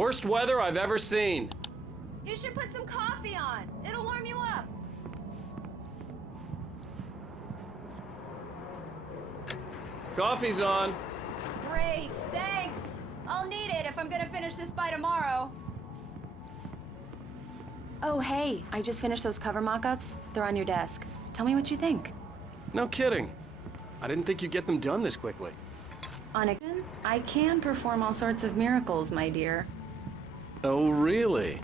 Worst weather I've ever seen. You should put some coffee on. It'll warm you up. Coffee's on. Great, thanks. I'll need it if I'm gonna finish this by tomorrow. Oh, hey, I just finished those cover mock-ups. They're on your desk. Tell me what you think. No kidding. I didn't think you'd get them done this quickly. Anakin, I can perform all sorts of miracles, my dear. Oh, really?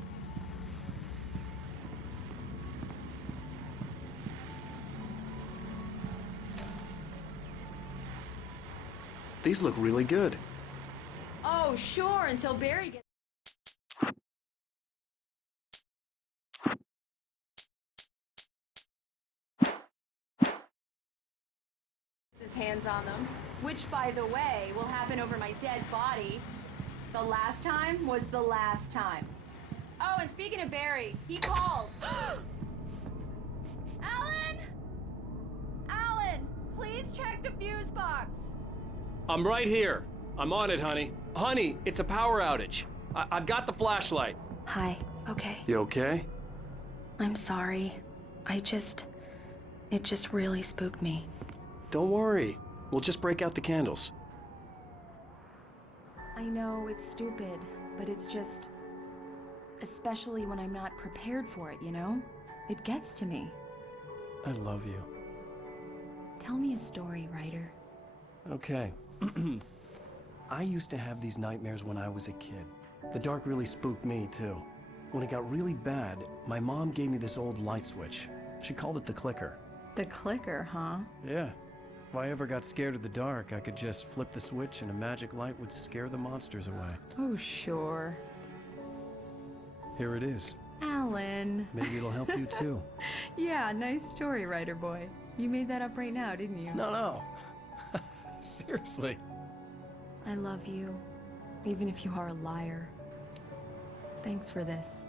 These look really good. Oh, sure, until Barry gets his hands on them. Which, by the way, will happen over my dead body. The last time was the last time. Oh, and speaking of Barry, he called. Alan! Alan, please check the fuse box. I'm right here. I'm on it, honey. Honey, it's a power outage. I've got the flashlight. Hi, okay. You okay? I'm sorry. It just really spooked me. Don't worry. We'll just break out the candles. I know it's stupid, but it's just... especially when I'm not prepared for it, you know? It gets to me. I love you. Tell me a story, writer. Okay. I used to have these nightmares when I was a kid. The dark really spooked me, too. When it got really bad, my mom gave me this old light switch. She called it the clicker. The clicker, huh? Yeah. If I ever got scared of the dark, I could just flip the switch and a magic light would scare the monsters away. Oh, sure. Here it is. Alan. Maybe it'll help you, too. Yeah, nice story, writer boy. You made that up right now, didn't you? No. Seriously. I love you, even if you are a liar. Thanks for this.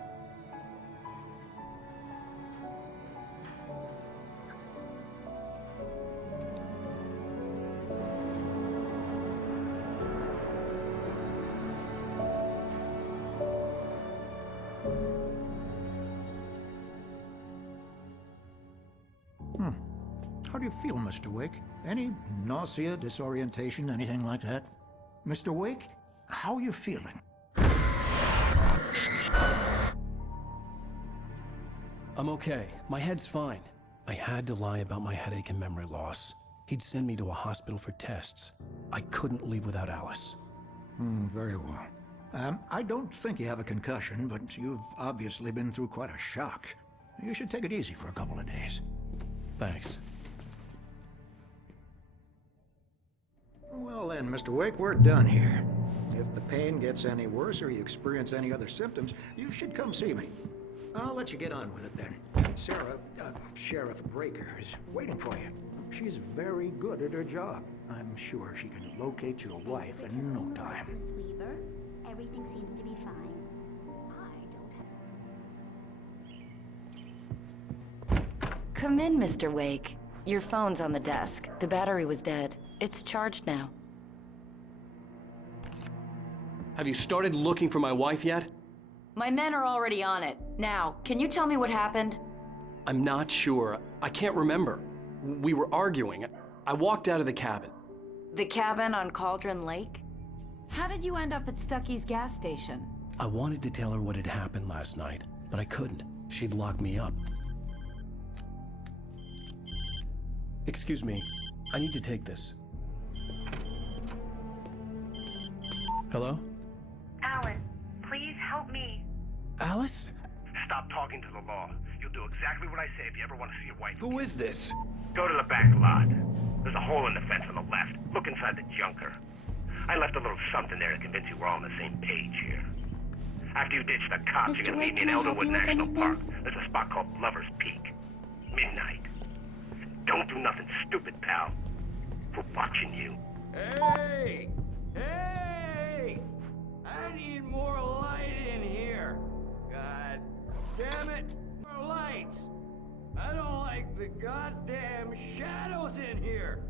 How do you feel, Mr. Wake? Any nausea, disorientation, anything like that? Mr. Wake, how are you feeling? I'm okay. My head's fine. I had to lie about my headache and memory loss. He'd send me to a hospital for tests. I couldn't leave without Alice. Very well. I don't think you have a concussion, but you've obviously been through quite a shock. You should take it easy for a couple of days. Thanks. Well then, Mr. Wake, we're done here. If the pain gets any worse or you experience any other symptoms, you should come see me. I'll let you get on with it then. Sarah, Sheriff Breaker, is waiting for you. She's very good at her job. I'm sure she can locate your wife in no time. Miss Weaver, everything seems to be fine. I don't have... Come in, Mr. Wake. Your phone's on the desk. The battery was dead. It's charged now. Have you started looking for my wife yet? My men are already on it. Now, can you tell me what happened? I'm not sure. I can't remember. We were arguing. I walked out of the cabin. The cabin on Cauldron Lake? How did you end up at Stucky's gas station? I wanted to tell her what had happened last night, but I couldn't. She'd lock me up. Excuse me. I need to take this. Hello? Alan, please help me. Alice? Stop talking to the law. You'll do exactly what I say if you ever want to see your wife. Who is this? Go to the back lot. There's a hole in the fence on the left. Look inside the junker. I left a little something there to convince you we're all on the same page here. After you ditch the cops, you're gonna meet me in Elderwood National Park. There's a spot called Lover's Peak. Midnight. Don't do nothing stupid, pal. We're watching you. Hey! Hey! I need more light in here. God damn it, more lights. I don't like the goddamn shadows in here.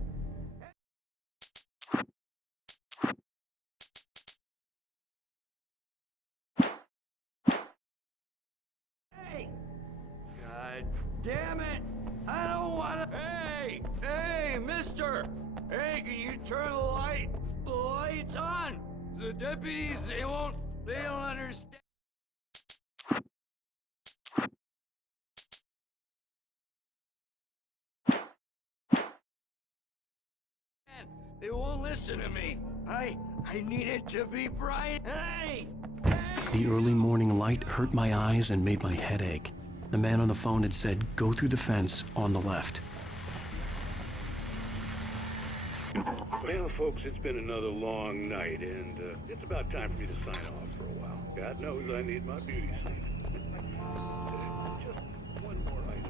damn it! I don't wanna... Hey! Hey, mister! Hey, can you turn the lights on? The deputies, they don't understand. They won't listen to me. I need it to be bright. Hey! The early morning light hurt my eyes and made my head ache. The man on the phone had said, go through the fence on the left. Well, folks, it's been another long night, and it's about time for me to sign off for a while. God knows I need my beauty sleep. Just one more item.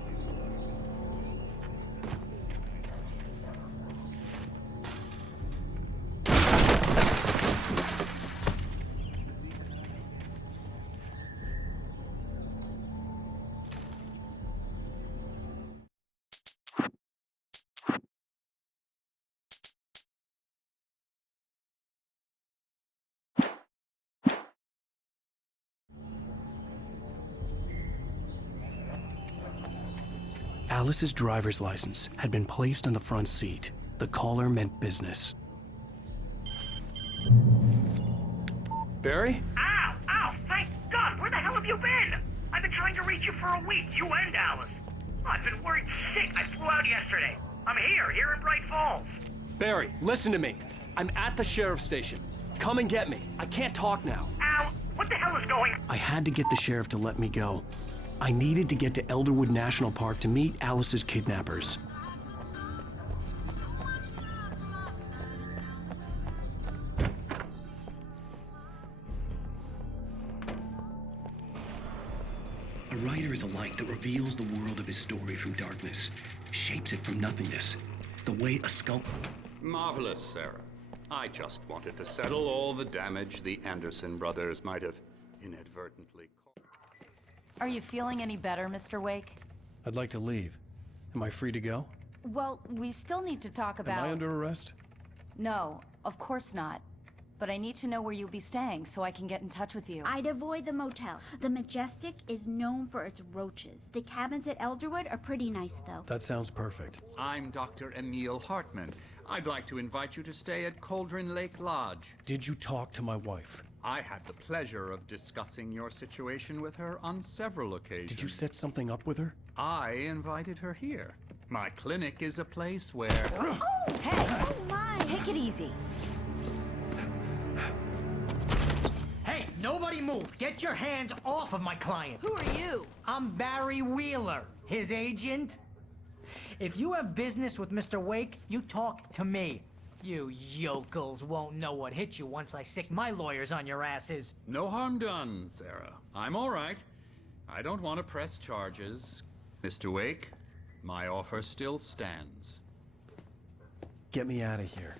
Alice's driver's license had been placed on the front seat. The caller meant business. Barry? Ow! Ow! Thank God! Where the hell have you been? I've been trying to reach you for a week, you and Alice. Oh, I've been worried sick. I flew out yesterday. I'm here in Bright Falls. Barry, listen to me. I'm at the sheriff's station. Come and get me. I can't talk now. Al, what the hell is going on? I had to get the sheriff to let me go. I needed to get to Elderwood National Park to meet Alice's kidnappers. A writer is a light that reveals the world of his story from darkness, shapes it from nothingness, the way a sculptor... Marvelous, Sarah. I just wanted to settle all the damage the Anderson brothers might have inadvertently caused. Are you feeling any better, Mr. Wake? I'd like to leave. Am I free to go? Well, we still need to talk about... Am I under arrest? No, of course not. But I need to know where you'll be staying so I can get in touch with you. I'd avoid the motel. The Majestic is known for its roaches. The cabins at Elderwood are pretty nice, though. That sounds perfect. I'm Dr. Emil Hartman. I'd like to invite you to stay at Cauldron Lake Lodge. Did you talk to my wife? I had the pleasure of discussing your situation with her on several occasions. Did you set something up with her? I invited her here. My clinic is a place where... Oh! Hey! Oh, my! Take it easy. Hey, nobody move! Get your hands off of my client! Who are you? I'm Barry Wheeler, his agent. If you have business with Mr. Wake, you talk to me. You yokels won't know what hit you once I sick my lawyers on your asses. No harm done, Sarah. I'm all right. I don't want to press charges. Mr. Wake, my offer still stands. Get me out of here.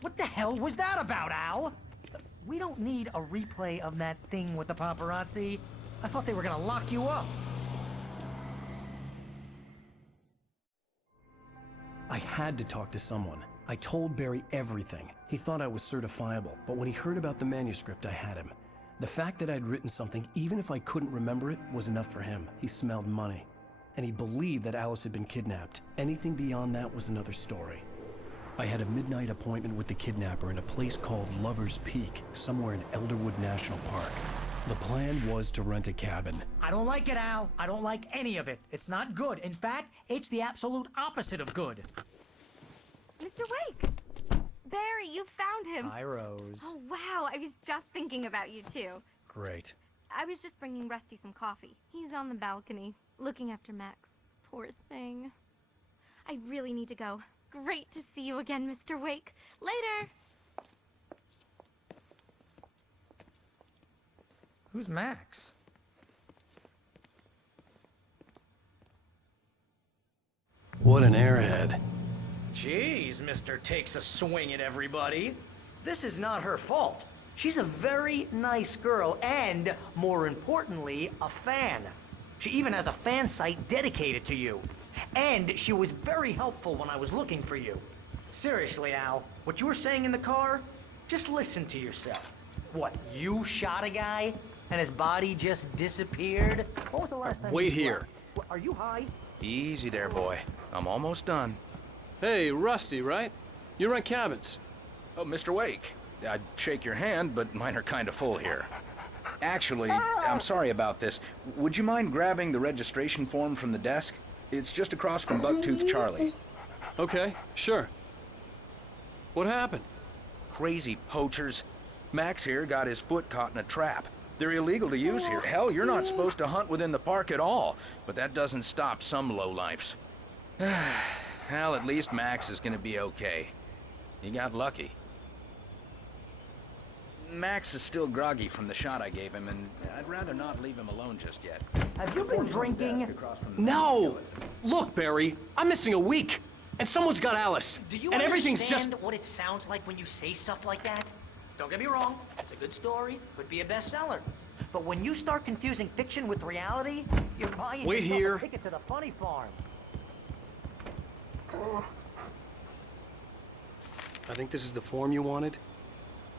What the hell was that about, Al? We don't need a replay of that thing with the paparazzi. I thought they were gonna lock you up. I had to talk to someone. I told Barry everything. He thought I was certifiable, but when he heard about the manuscript, I had him. The fact that I'd written something, even if I couldn't remember it, was enough for him. He smelled money. And he believed that Alice had been kidnapped. Anything beyond that was another story. I had a midnight appointment with the kidnapper in a place called Lover's Peak, somewhere in Elderwood National Park. The plan was to rent a cabin. I don't like it, Al. I don't like any of it. It's not good. In fact, it's the absolute opposite of good. Mr. Wake! Barry, you found him! Hi, Rose. Oh, wow, I was just thinking about you, too. Great. I was just bringing Rusty some coffee. He's on the balcony, looking after Max. Poor thing. I really need to go. Great to see you again, Mr. Wake. Later! Who's Max? What an airhead. Jeez, Mr. Takes a swing at everybody. This is not her fault. She's a very nice girl and, more importantly, a fan. She even has a fan site dedicated to you. And she was very helpful when I was looking for you. Seriously, Al, what you were saying in the car, just listen to yourself. What, you shot a guy? and his body just disappeared? When was the last time Wait you here. slept? Are you high? Easy there, boy. I'm almost done. Hey, Rusty, right? You rent cabins. Oh, Mr. Wake. I'd shake your hand, but mine are kind of full here. Actually, I'm sorry about this. Would you mind grabbing the registration form from the desk? It's just across from Bucktooth Charlie. Okay, sure. What happened? Crazy poachers. Max here got his foot caught in a trap. They're illegal to use here. Hell, you're not supposed to hunt within the park at all. But that doesn't stop some lowlifes. Well, at least Max is gonna be okay. He got lucky. Max is still groggy from the shot I gave him, and I'd rather not leave him alone just yet. Have you been drinking? No! Look, Barry, I'm missing a week, and someone's got Alice. Do you and everything's understand just... what it sounds like when you say stuff like that? Don't get me wrong, it's a good story, could be a bestseller. But when you start confusing fiction with reality, you're buying Wait yourself here. a ticket to the funny farm. I think this is the form you wanted.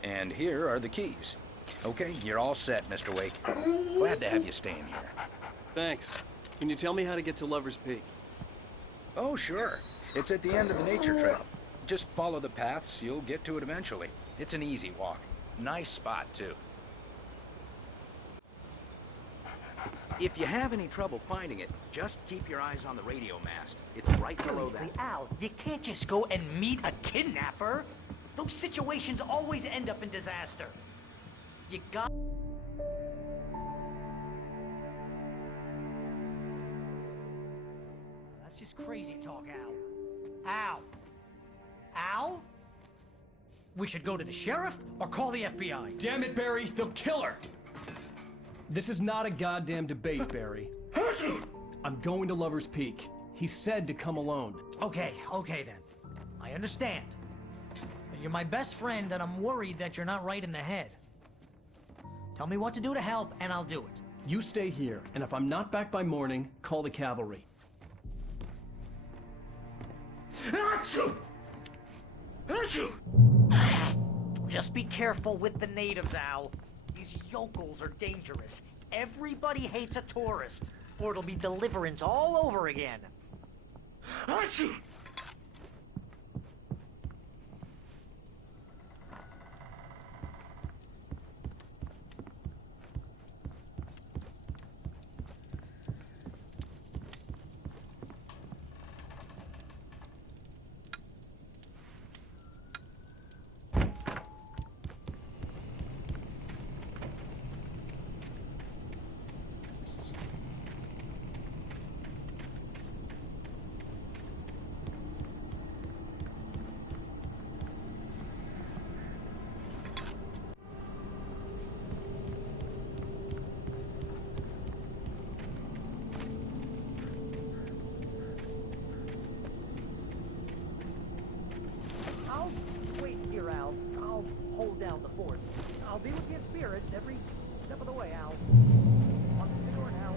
And here are the keys. Okay, you're all set, Mr. Wake. Glad to have you staying here. Thanks. Can you tell me how to get to Lover's Peak? Oh, sure. It's at the end of the nature trail. Just follow the paths, you'll get to it eventually. It's an easy walk. Nice spot, too. If you have any trouble finding it, just keep your eyes on the radio mast. It's right below that. Seriously, Al, you can't just go and meet a kidnapper. Those situations always end up in disaster. You got... That's just crazy talk, Al. Al! Al? We should go to the sheriff or call the FBI. Damn it, Barry, they'll kill her! This is not a goddamn debate, Barry. I'm going to Lover's Peak. He said to come alone. Okay then. I understand. But you're my best friend, and I'm worried that you're not right in the head. Tell me what to do to help, and I'll do it. You stay here, and if I'm not back by morning, call the cavalry. Just be careful with the natives, Al. These yokels are dangerous. Everybody hates a tourist, or it'll be Deliverance all over again. I'll wait here, Al. I'll hold down the fort. I'll be with you in spirit every step of the way, Al. On the door now.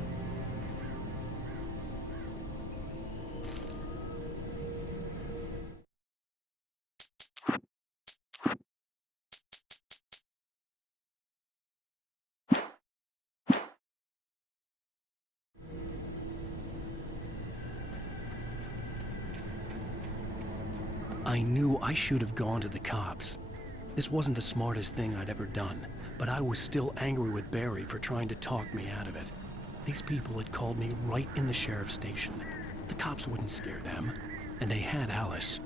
I knew I should have gone to the cops. This wasn't the smartest thing I'd ever done, but I was still angry with Barry for trying to talk me out of it. These people had called me right in the sheriff's station. The cops wouldn't scare them, and they had Alice.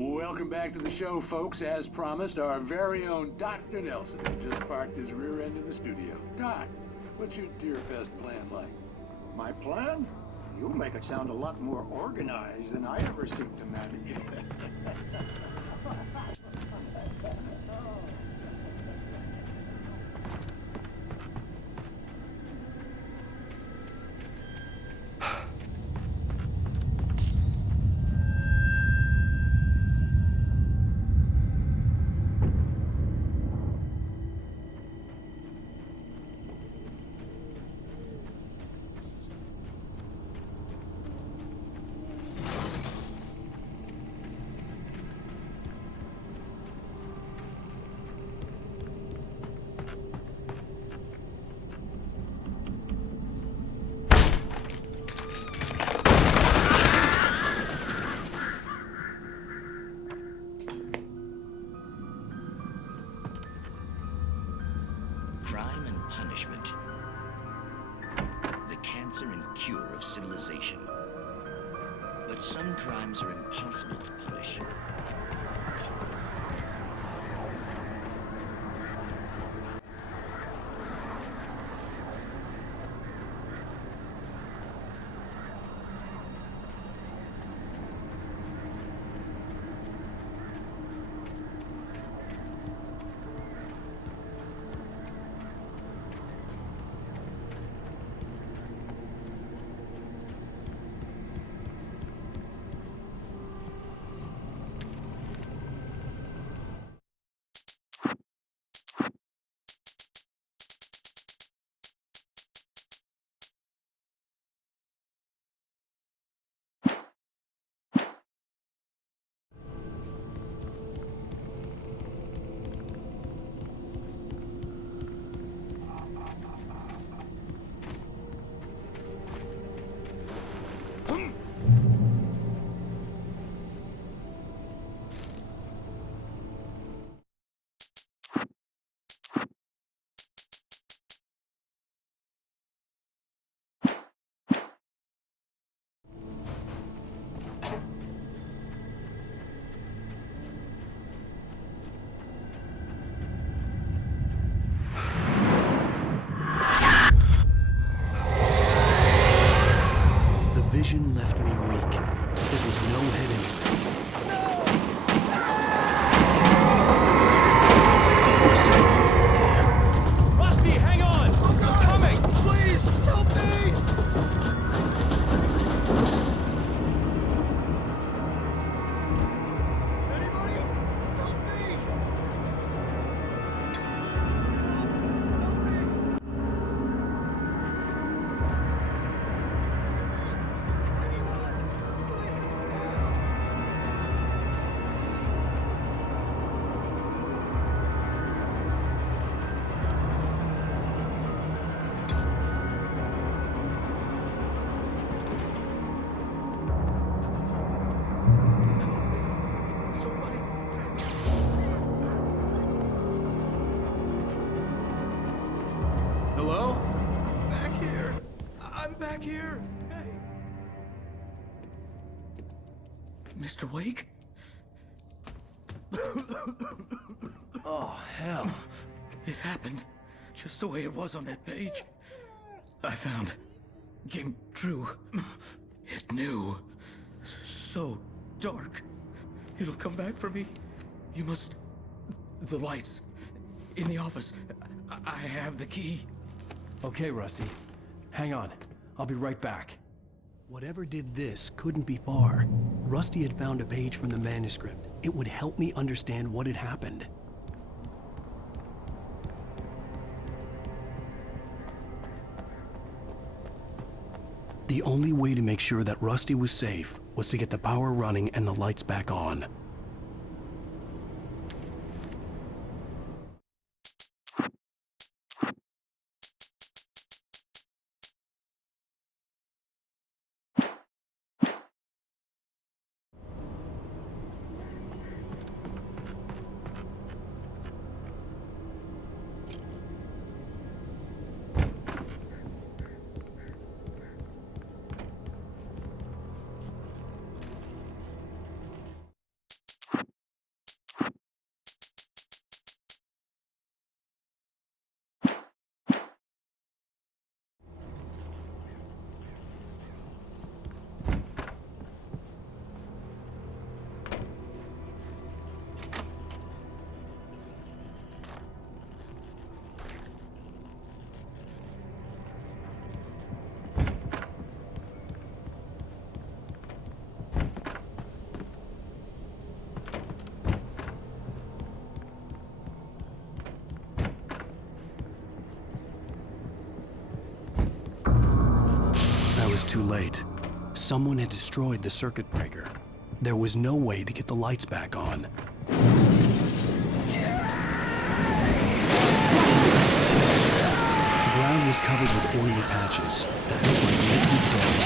Welcome back to the show, folks. As promised, our very own Dr. Nelson has just parked his rear end in the studio. Doc, what's your Deerfest plan like? My plan? You make it sound a lot more organized than I ever seem to manage. crime and punishment. The cancer and cure of civilization. But some crimes are impossible to punish. Vision left me weak. This was no head injury. Damn. Rusty, hang on! I'm coming! Please, help me! Anybody? Help me! Help me! Hello? Back here! I'm back here! Hey! Mr. Wake? Oh, hell. It happened just the way it was on that page. I found. Came true. It knew. So dark. It'll come back for me. You must... The lights. In the office. I have the key. Okay, Rusty. Hang on. I'll be right back. Whatever did this couldn't be far. Rusty had found a page from the manuscript. It would help me understand what had happened. The only way to make sure that Rusty was safe was to get the power running and the lights back on. Too late. Someone had destroyed the circuit breaker. There was no way to get the lights back on. The ground was covered with oily patches that looked like liquid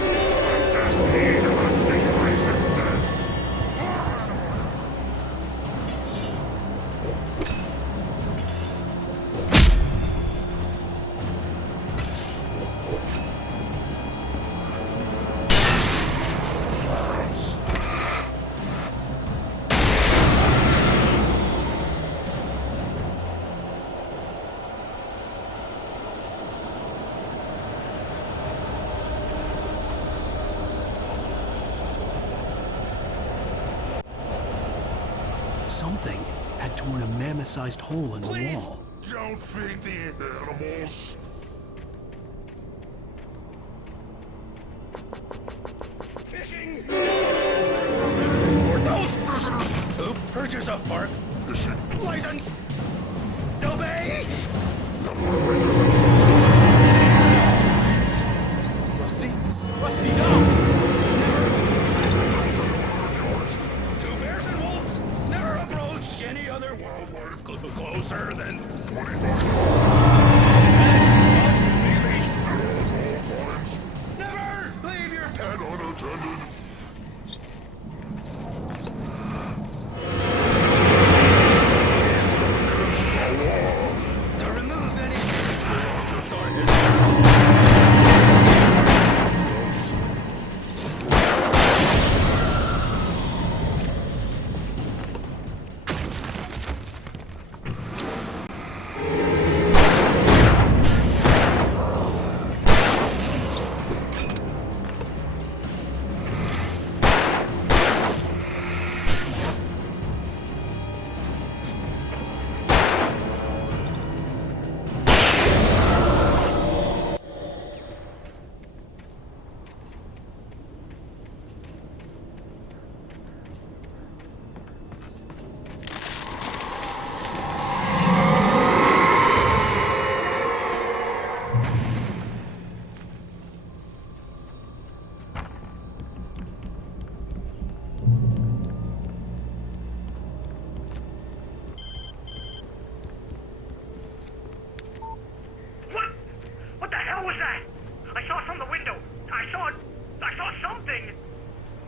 I just need hunting licenses. Something had torn a mammoth-sized hole in the Please, wall. don't feed the animals. Fishing! For those prisoners who purchase a park license, obey! Rusty? Rusty, no! Do bears and wolves never approach any other wildlife closer than 25 Never leave your pet unattended. To remove any What the hell was that? I saw from the window. I saw something.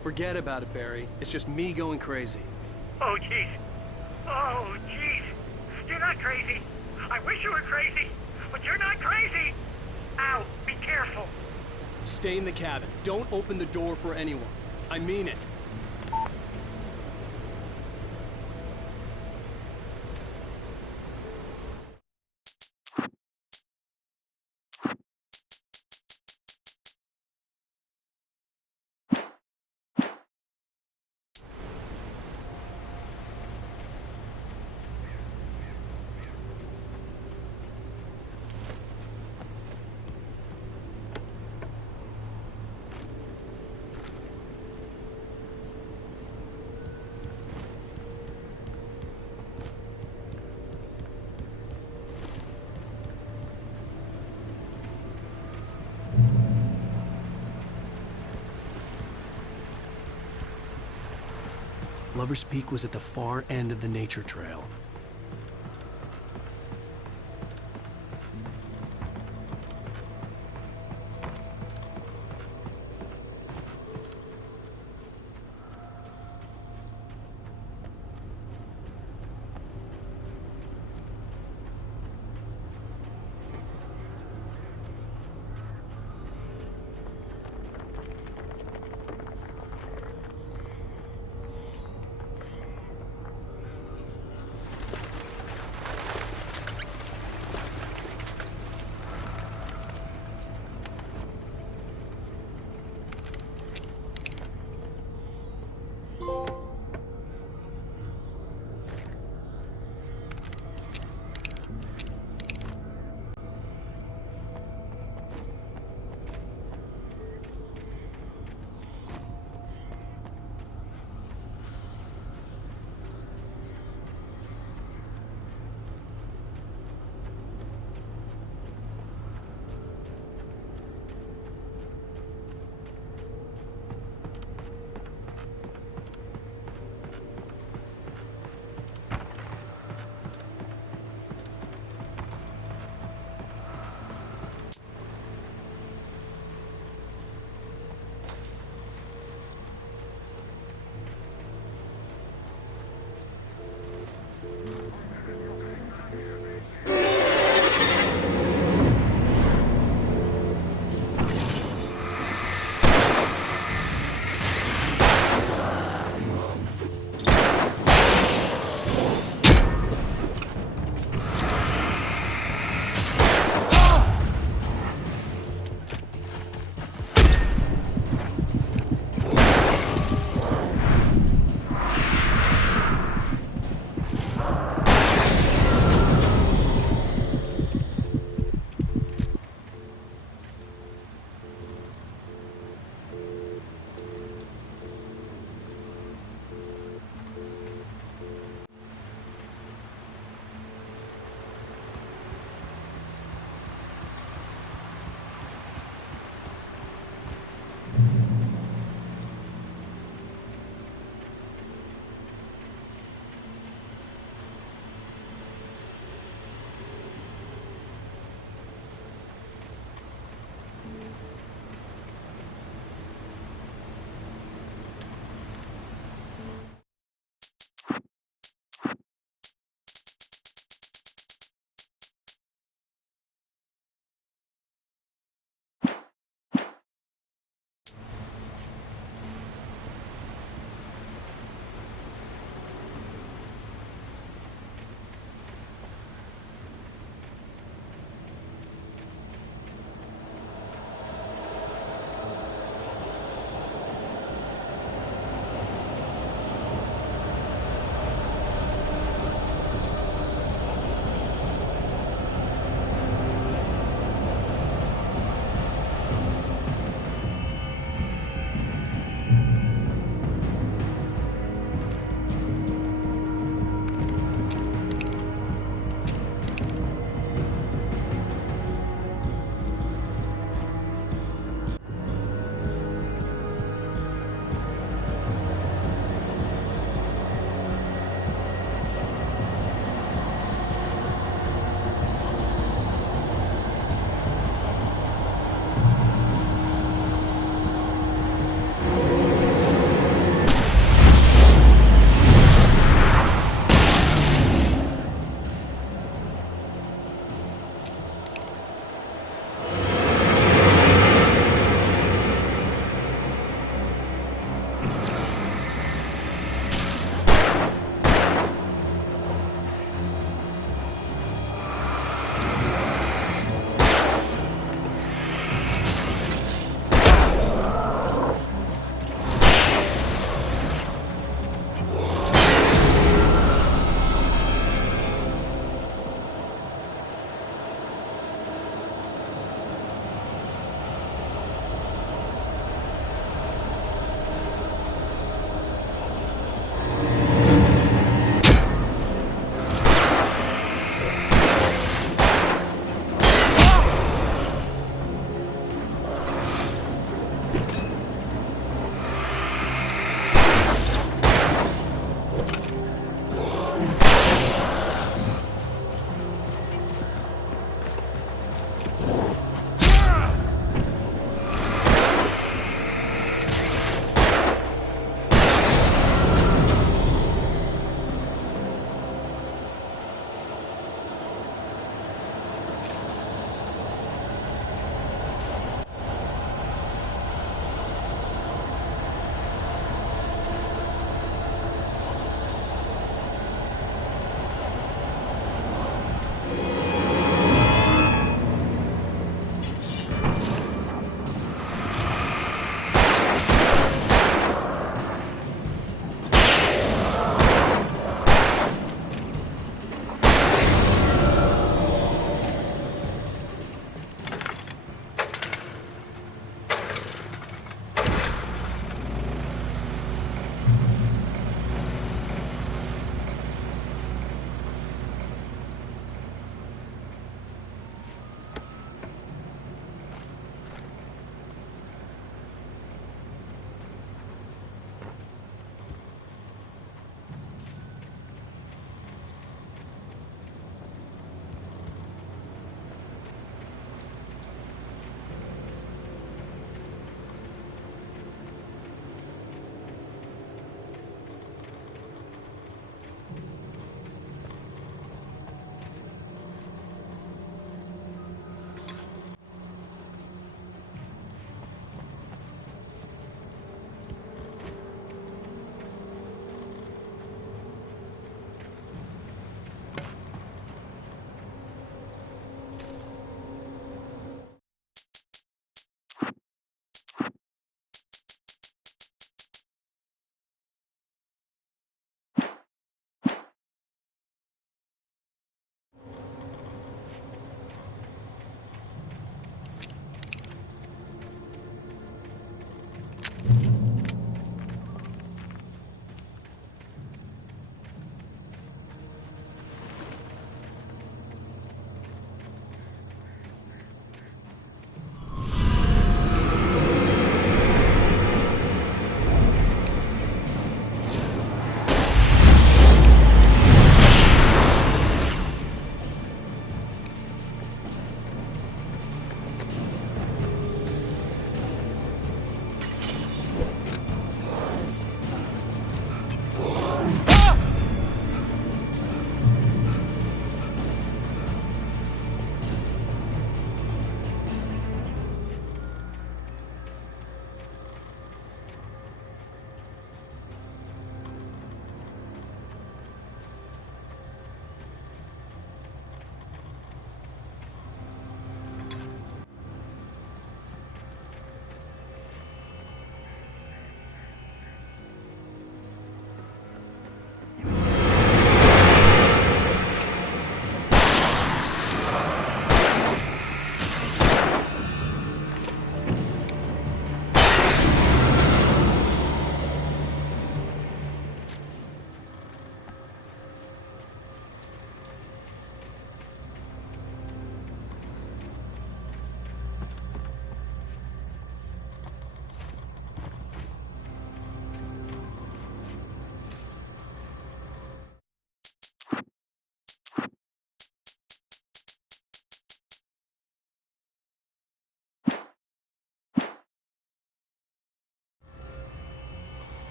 Forget about it, Barry. It's just me going crazy. Oh, jeez. Oh, jeez. You're not crazy. I wish you were crazy, but you're not crazy. Ow, be careful. Stay in the cabin. Don't open the door for anyone. I mean it. Lover's Peak was at the far end of the nature trail.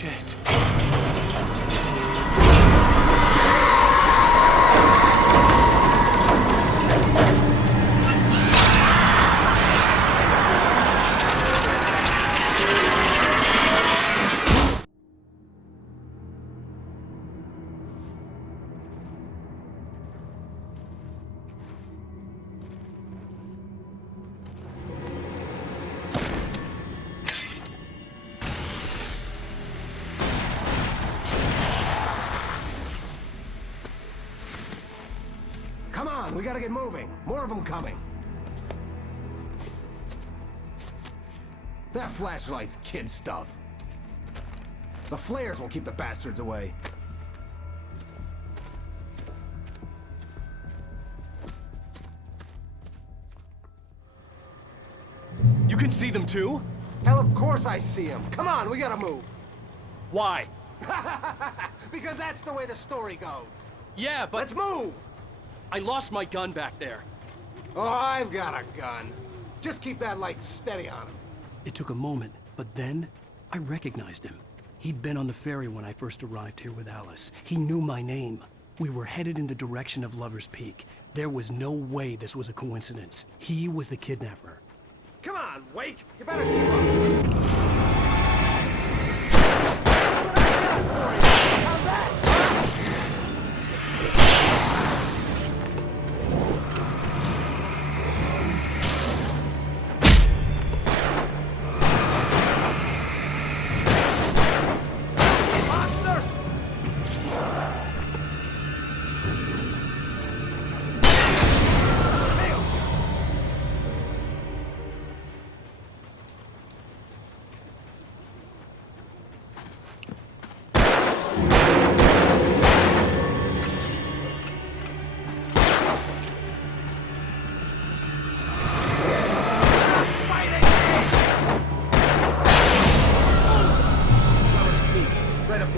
Shit. Come on, we gotta get moving. More of them coming. That flashlight's kid stuff. The flares will keep the bastards away. You can see them too? Hell, of course I see them. Come on, we gotta move. Why? Because that's the way the story goes. Yeah, but... Let's move! I lost my gun back there. Oh, I've got a gun. Just keep that light steady on him. It took a moment, but then I recognized him. He'd been on the ferry when I first arrived here with Alice. He knew my name. We were headed in the direction of Lover's Peak. There was no way this was a coincidence. He was the kidnapper. Come on, Wake! You better keep up!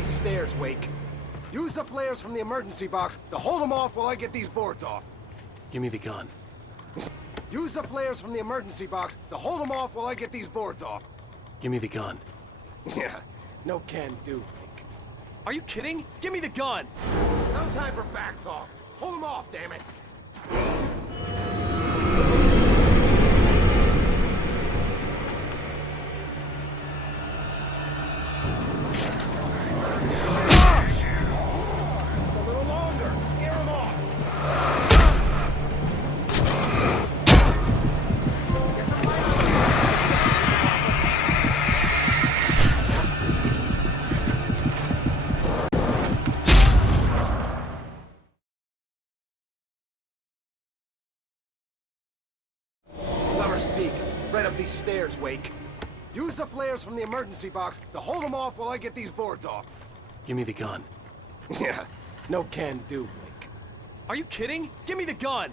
Stairs, Wake. Use the flares from the emergency box to hold them off while I get these boards off. Give me the gun. Use the flares from the emergency box to hold them off while I get these boards off. Give me the gun. Yeah, no can do, Wake. Are you kidding? Give me the gun! No time for back talk. Hold them off, damn it. Right up these stairs, Wake. Use the flares from the emergency box to hold them off while I get these boards off. Give me the gun. Yeah, no can do, Wake. Are you kidding? Give me the gun!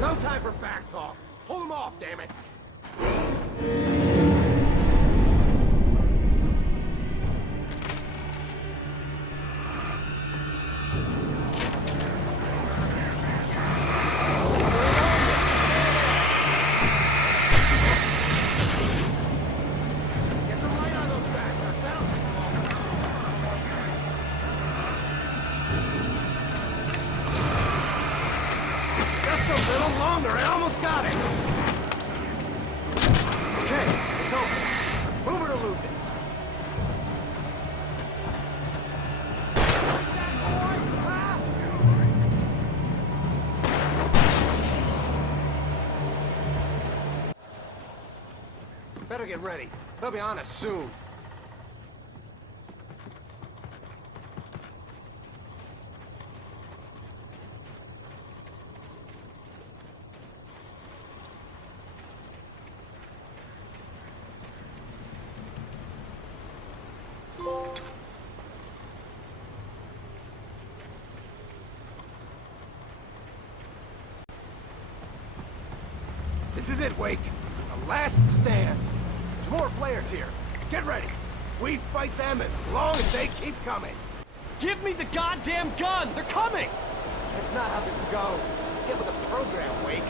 No time for back talk. Hold them off, damn it. Better get ready. They'll be on us soon. This is it, Wake. The last stand. There's more flares here. Get ready. We fight them as long as they keep coming. Give me the goddamn gun! They're coming! That's not how this goes. Get with the program, Wake.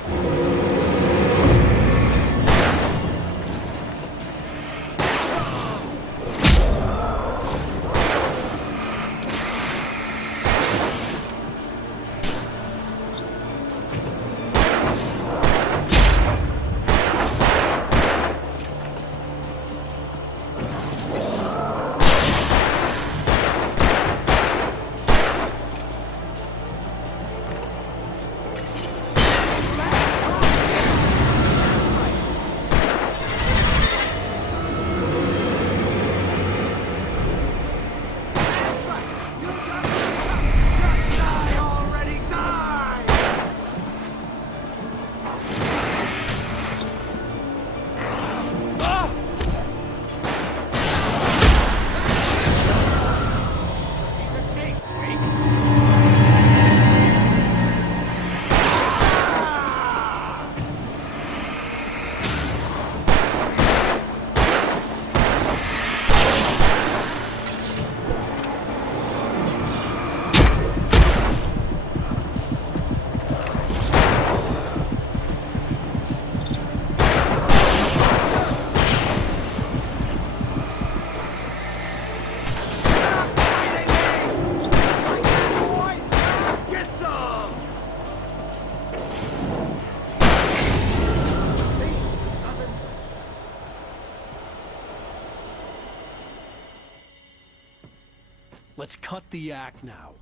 Let's cut the act now.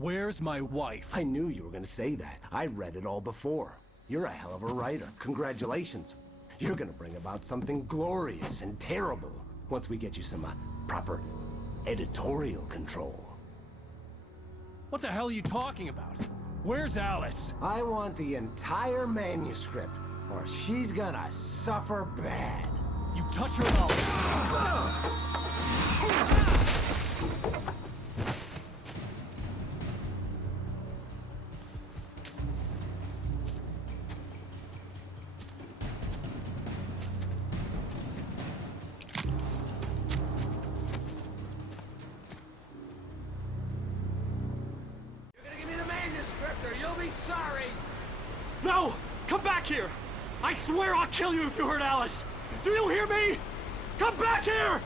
Where's my wife? I knew you were gonna say that. I read it all before. You're a hell of a writer. Congratulations. You're gonna bring about something glorious and terrible once we get you some proper editorial control. What the hell are you talking about? Where's Alice? I want the entire manuscript, or she's gonna suffer bad. You touch her mouth. No! Come back here! I swear I'll kill you if you hurt Alice! Do you hear me? Come back here!